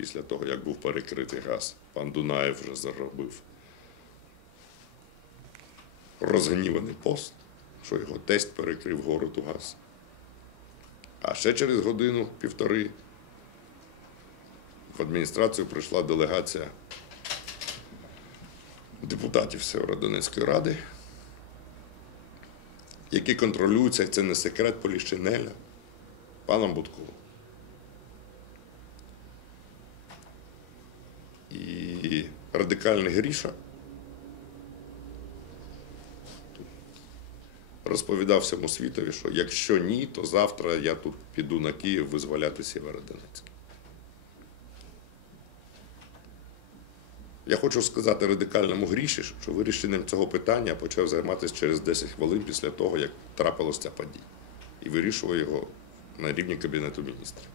після того, як був перекритий газ. Пан Дунаєв вже заробив розгніваний пост, що його тесть перекрив городу газ. А ще через годину-півтори в адміністрацію прийшла делегація депутатів Сєвєродонецької ради, які контролюються, і це не секрет Поліщинеля, паном Будковим. І радикальний Гріша розповідав всьому світові, що якщо ні, то завтра я тут піду на Київ визволяти Сєвєродонецьк. Я хочу сказати радикальному гріші, що вирішенням цього питання почав займатися через 10 хвилин після того, як трапилася подія. І вирішував його на рівні Кабінету міністрів.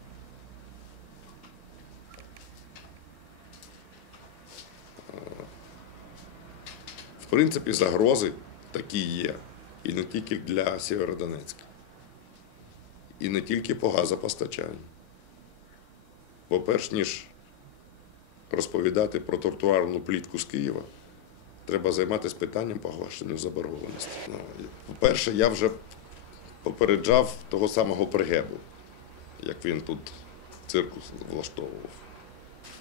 Принципі, загрози такі є. І не тільки для Сєвєродонецька. І не тільки по газопостачанню. Бо перш ніж розповідати про тротуарну плітку з Києва, треба займатися питанням погашення заборгованості. Ну, По-перше, я вже попереджав того самого Пригебу, як він тут циркус влаштовував.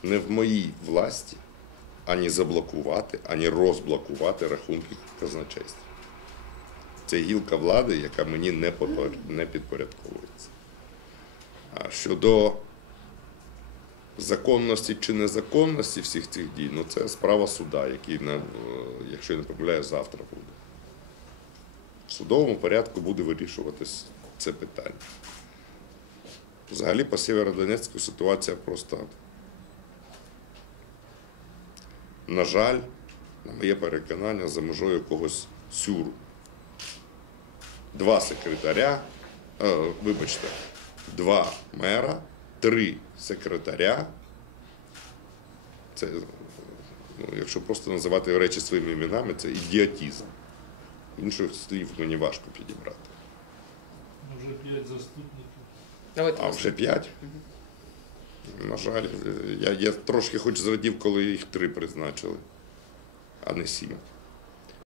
Не в моїй власті ані заблокувати, ані розблокувати рахунки казначейства. Це гілка влади, яка мені не, підпорядковується. А щодо законності чи незаконності всіх цих дій, ну це справа суда, який, е, якщо я не помиляю, завтра буде. В судовому порядку буде вирішуватись це питання. Взагалі по Сєвєродонецьку ситуація просто, на жаль, на моє переконання, за межою якогось сюру. Два секретаря, е, вибачте, два мера, три секретаря. Це, ну, якщо просто називати речі своїми іменами, це ідіотізм. Інших слів мені важко підібрати. Вже п'ять заступників. Давайте А вже п'ять. На жаль, е, я, я трошки хоч зрадів, коли їх три призначили, а не сім.